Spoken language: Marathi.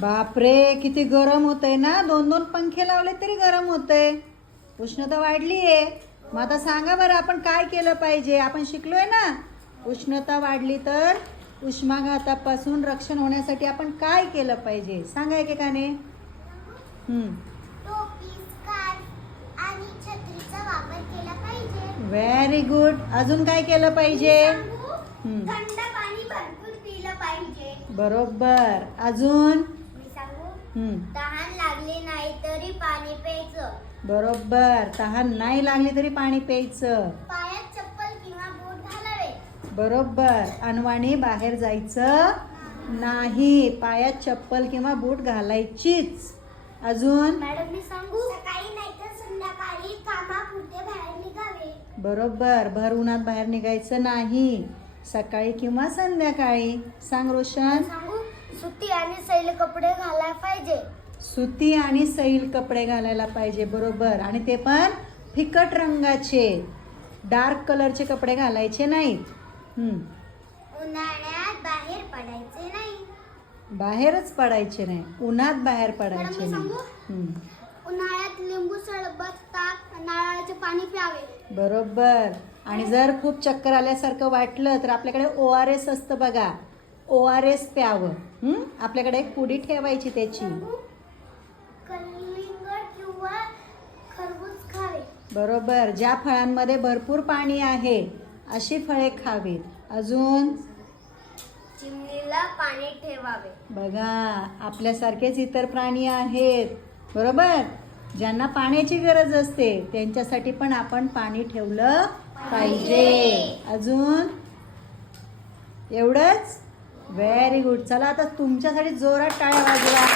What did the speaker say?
बापरे किती गरम होतंय ना? दोन दोन पंखे लावले तरी गरम होतंय. उष्णता वाढली आहे मग आता सांगा बरं आपण काय केलं पाहिजे? आपण शिकलोय ना? उष्णता वाढली तर उष्माघातापासून रक्षण होण्यासाठी आपण काय केलं पाहिजे? सांगा एकेकाने. व्हेरी गुड अजून काय केलं पाहिजे? सांगू? हम्म. थंड पाणी भरपूर पिलं पाहिजे. बरोबर. अजून? तहान लागली नाही तरी पाणी प्यायचं. बरोबर. तहान नाही लागली तरी पाणी प्यायचं. पायात चप्पल किंवा बूट घालावे. बरोबर. अनवाणी बाहेर जायचं नाही. पायात चप्पल किंवा बूट घालायचीच. अजून? मॅडम मी सांगू? सकाळी नाही तर संध्याकाळी कामापुरते बाहेर निघावे. बरोबर. भर उन्हात बाहेर निघायचं नाही. सकाळी किंवा संध्याकाळी. सांग रोशन. सांगू सुती आणि सैल कपडे घालायला पाहिजे. सुती आणि सैल कपडे घालायला पाहिजे बरोबर. आणि ते पण फिकट रंगाचे. डार्क कलरचे कपडे घालायचे नाहीत. उन्हाळ्यात बाहेर पडायचे नाही. बाहेरच पडायचे नाही. उन्हात बाहेर पडायचे नाही. उन्हाळ्यात लिंबू सरबत ताक नारळाचे पाणी प्यावे. बरोबर. आणि जर खूप चक्कर आल्यासारखं वाटलं तर आपल्याकडे ओ आर एस असतं बघा. ओ आर एस प्यावं? आपल्याकडे एक पुडी ठेवायची त्याची. बरोबर. ज्या फळांमध्ये भरपूर पाणी आहे अशी फळे खावीत. अजून? चिमणीला पाणी ठेवावे. बघा आपल्यासारखेच इतर प्राणी आहेत. बरोबर? ज्यांना पाण्याची गरज असते त्यांच्यासाठी पण आपण पाणी ठेवलं पाहिजे. अजून? एवढंच? व्हेरी गुड चला आता तुमच्यासाठी जोरात टाळ्या वाजवा.